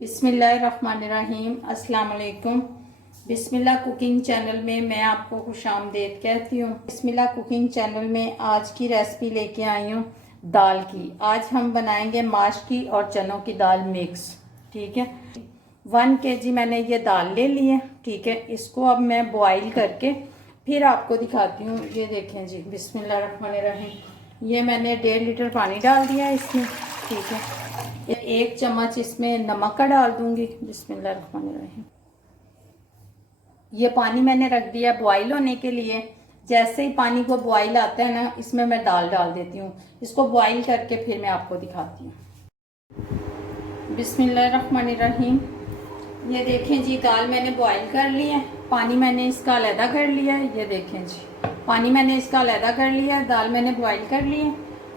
बिस्मिल्लाहिर्रहमानिर्रहीम। अस्सलाम वालेकुम। बिस्मिल्लाह कुकिंग चैनल में मैं आपको खुशामदीद कहती हूँ। बिस्मिल्लाह कुकिंग चैनल में आज की रेसिपी लेके आई हूँ दाल की। आज हम बनाएंगे माश की और चनों की दाल मिक्स। ठीक है, 1 kg मैंने ये दाल ले ली है। ठीक है, इसको अब मैं बॉईल करके फिर आपको दिखाती हूँ। ये देखें जी, बिस्मिल्लाहिर्रहमानिर्रहीम। ये मैंने 1.5 लीटर पानी डाल दिया है इसमें। ठीक है, 1 चम्मच इसमें नमक का डाल दूंगी। बिस्मिल्लाहिर्रहमानिर्रहीम। ये पानी मैंने रख दिया बॉईल होने के लिए। जैसे ही पानी को बॉईल आता है ना, इसमें मैं दाल डाल देती हूँ। इसको बॉईल करके फिर मैं आपको दिखाती हूँ। बिस्मिल्लाहिर्रहमानिर्रहीम। ये देखें जी, दाल मैंने बॉईल कर ली है। पानी मैंने इसका अलहदा कर लिया है। ये देखें जी, पानी मैंने इसका अलहदा कर लिया है। दाल मैंने बॉईल कर ली है।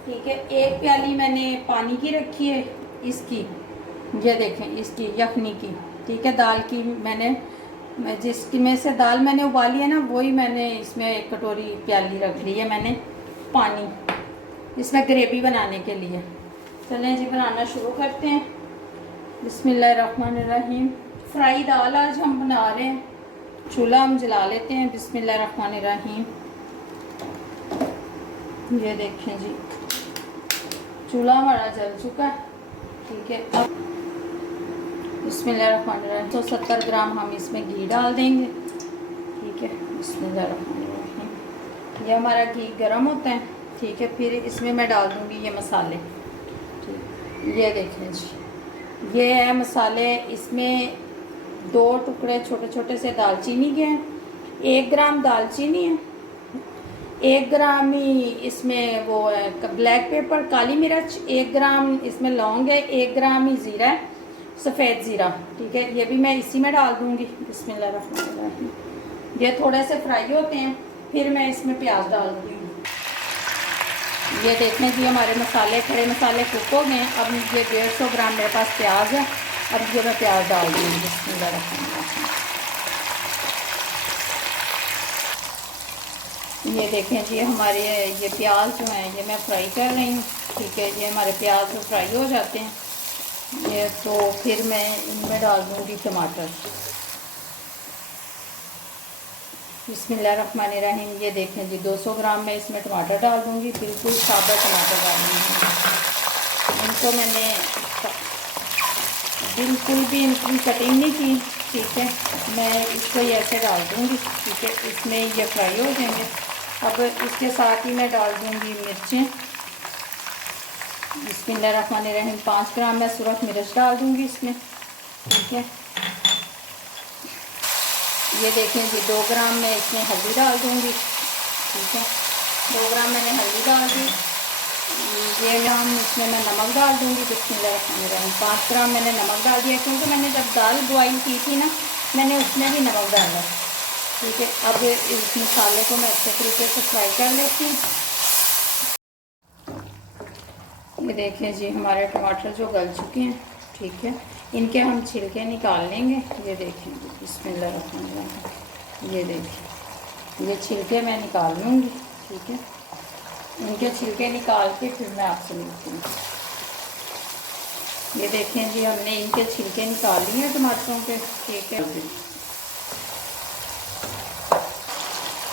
ठीक है, 1 प्याली मैंने पानी की रखी है इसकी। ये देखें, इसकी यखनी की। ठीक है, दाल की मैंने जिसकी में से दाल मैंने उबाली है ना, वही मैंने इसमें 1 कटोरी प्याली रख ली है मैंने पानी, इसमें ग्रेवी बनाने के लिए। चलें जी, बनाना शुरू करते हैं। बिस्मिल्लाहिर्रहमानिर्रहीम। फ्राई दाल आज हम बना रहे हैं। चूल्हा हम जला लेते हैं। बिस्मिल्लाहिर्रहमानिर्रहीम। ये देखें जी, चूल्हा हमारा जल चुका है। ठीक है, अब बिस्मिल्लाहिर्रहमानिर्रहीम 170 ग्राम हम इसमें घी डाल देंगे। ठीक है, बिस्मिल्लाहिर्रहमानिर्रहीम। ये हमारा घी गर्म होता है। ठीक है, फिर इसमें मैं डाल दूंगी ये मसाले। ठीक, ये देखें जी, ये है मसाले। इसमें 2 टुकड़े छोटे छोटे से दालचीनी के हैं। 1 ग्राम दालचीनी है। 1 ग्राम ही इसमें वो है ब्लैक पेपर, काली मिर्च। 1 ग्राम इसमें लौंग है। 1 ग्राम ही ज़ीरा है, सफ़ेद ज़ीरा। ठीक है, ये भी मैं इसी में डाल दूंगी। बिस्मिल्लाहिर्रहमानिर्रहीम। ये थोड़े से फ्राई होते हैं, फिर मैं इसमें प्याज डाल दूंगी। ये देखने की हमारे मसाले, खड़े मसाले कुक हो गए। अब ये 150 ग्राम मेरे पास प्याज है। अब ये मैं प्याज डाल दूँगी। बिस्मिल्लाहिर्रहमानिर्रहीम। ये देखें जी, हमारे ये प्याज जो हैं ये मैं फ्राई कर रही हूँ। ठीक है, ये हमारे प्याज जो फ्राई हो जाते हैं ये, तो फिर मैं इनमें डाल दूँगी टमाटर। बिस्मिल्लाहिर्रहमानिर्रहीम। ये देखें जी, 200 ग्राम मैं इसमें टमाटर डाल दूँगी। बिल्कुल सादा टमाटर डालूँगी। इनको मैंने बिल्कुल भी इनकी कटिंग नहीं की। ठीक है, मैं इसको ऐसे डाल दूँगी। ठीक है, इसमें ये फ्राई हो जाएंगे। अब इसके साथ ही मैं डाल दूँगी मिर्चें। बिस्मिल्लाहिर्रहमानिर्रहीम। 5 ग्राम मैं सुरख मिर्च डाल दूँगी इसमें। ठीक है, ये देखें जी, 2 ग्राम मैं इसमें हल्दी डाल दूँगी। ठीक है, 2 ग्राम मैंने हल्दी डाल दी। ये ग्राम इसमें मैं नमक डाल दूँगी। बिस्मिल्लाहिर्रहमानिर्रहीम। 5 ग्राम मैंने नमक डाल दिया, क्योंकि मैंने जब दाल बॉईल की थी ना, मैंने उसमें भी नमक डाला। ठीक है, अब इस मसाले को मैं अच्छे तरीके से फ्राई कर लेती हूँ। ये देखें जी, हमारे टमाटर जो गल चुके हैं। ठीक है, इनके हम छिलके निकाल लेंगे। ये देखें जी, बिस्मिल्लाहिर्रहमानिर्रहीम। ये देखें, ये छिलके मैं निकाल लूँगी। ठीक है, इनके छिलके निकाल के फिर मैं आपसे मिलती हूँ। ये देखें जी, हमने इनके छिलके निकाल लिए हैं टमाटरों के। ठीक है,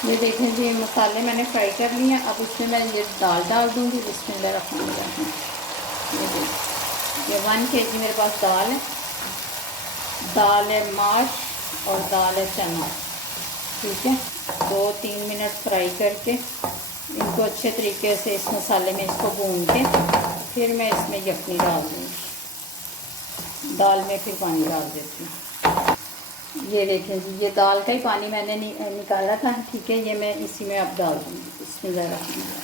ये देखें जी, मसाले मैंने फ्राई कर लिए हैं। अब इसमें मैं ये दाल डाल दूँगी। बिस्मिल्लाहिर्रहमानिर्रहीम। ये देखिए, ये 1 kg मेरे पास दाल है। दाल है माश और दाल है चना। ठीक है, 2-3 मिनट फ्राई करके इनको अच्छे तरीके से इस मसाले में इसको भून के फिर मैं इसमें यखनी डाल दूँगी। दाल में फिर पानी डाल देती हूँ। ये देखें जी, ये दाल का ही पानी मैंने निकाला था। ठीक है, ये मैं इसी में अब डाल दूँगी। बिस्मिल्लाहिर्रहमानिर्रहीम।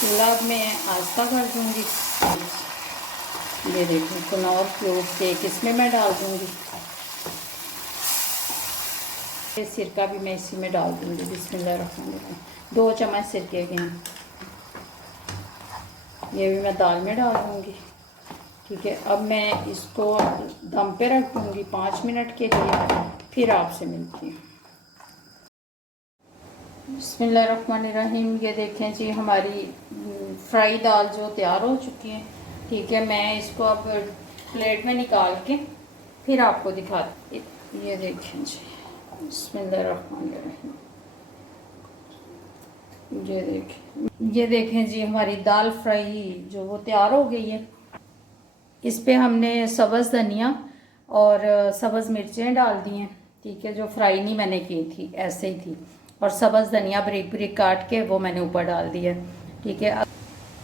चूल्हा अब मैं आस्था कर दूँगी। ये देखें, कनौर क्यूब्स एक इसमें मैं डाल दूँगी। ये सिरका भी मैं इसी में डाल दूँगी। बिस्मिल्लाहिर्रहमानिर्रहीम। 2 चम्मच सिरके के हैं, ये भी मैं दाल में डाल दूँगी। ठीक है, अब मैं इसको दम पे रख दूँगी 5 मिनट के लिए। फिर आपसे मिलती हूँ। बिस्मिल्लाहिर्रहमानिर्रहीम। ये देखें जी हमारी फ्राई दाल जो तैयार हो चुकी है। ठीक है, मैं इसको अब प्लेट में निकाल के फिर आपको दिखाती। ये देखें जी, बिस्मिल्लाहिर्रहमानिर्रहीम। ये देखें जी हमारी दाल फ्राई जो वो तैयार हो गई है। इस पे हमने सब्ज़ धनिया और सब्ज़ मिर्चें डाल दी हैं। ठीक है, जो फ्राई नहीं मैंने की थी, ऐसे ही थी। और सब्ज़ धनिया बारीक बारीक काट के वो मैंने ऊपर डाल दिया। ठीक है,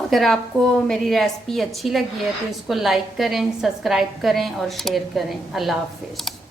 अगर आपको मेरी रेसिपी अच्छी लगी है तो इसको लाइक करें, सब्सक्राइब करें और शेयर करें। अल्लाह हाफिज़।